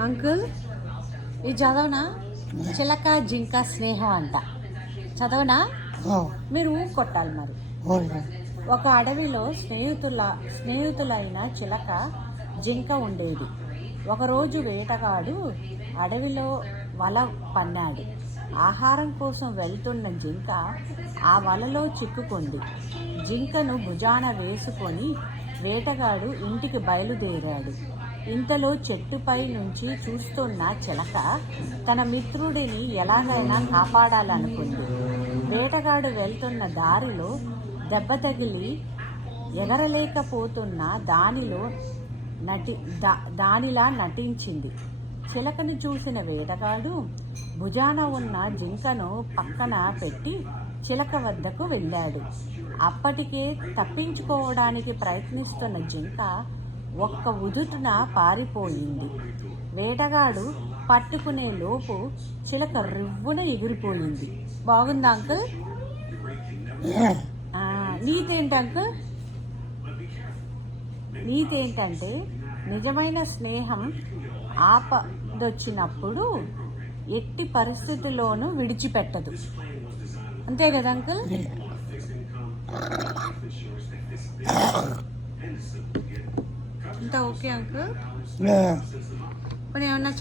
Uncle ఇది చదవనా? చిలక జింక స్నేహం అంట. చదవనా? మీరు కొట్టాలి మరి. ఒక అడవిలో స్నేహితులైన చిలక జింక ఉండేది. ఒకరోజు వేటగాడు అడవిలో వల పన్నాడు. ఆహారం కోసం వెళ్తున్న జింక ఆ వలలో చిక్కుకుంది. జింకను భుజాన వేసుకొని వేటగాడు ఇంటికి బయలుదేరాడు. ఇంతలో చెట్టుపై నుంచి చూస్తున్న చిలక తన మిత్రుడిని ఎలాగైనా కాపాడాలనుకుంది. వేటగాడు వెళ్తున్న దారిలో దెబ్బ తగిలి ఎగరలేకపోతున్న దానిలా నటించింది. చిలకను చూసిన వేటగాడు భుజాన ఉన్న జింకను పక్కన పెట్టి చిలక వద్దకు వెళ్ళాడు. అప్పటికే తప్పించుకోవడానికి ప్రయత్నిస్తున్న జింక ఒక్క ఉదుటున పారిపోయింది. వేటగాడు పట్టుకునే లోపు చిలక రివ్వున ఎగిరిపోయింది. బాగుందా అంకుల్? నీతేంటి అంకుల్? నీతేంటంటే నిజమైన స్నేహం ఆపదొచ్చినప్పుడు ఎట్టి పరిస్థితుల్లోనూ విడిచిపెట్టదు. అంతే కదా అంకుల్? అంతా ఓకే అంకుల్? ఏమన్నా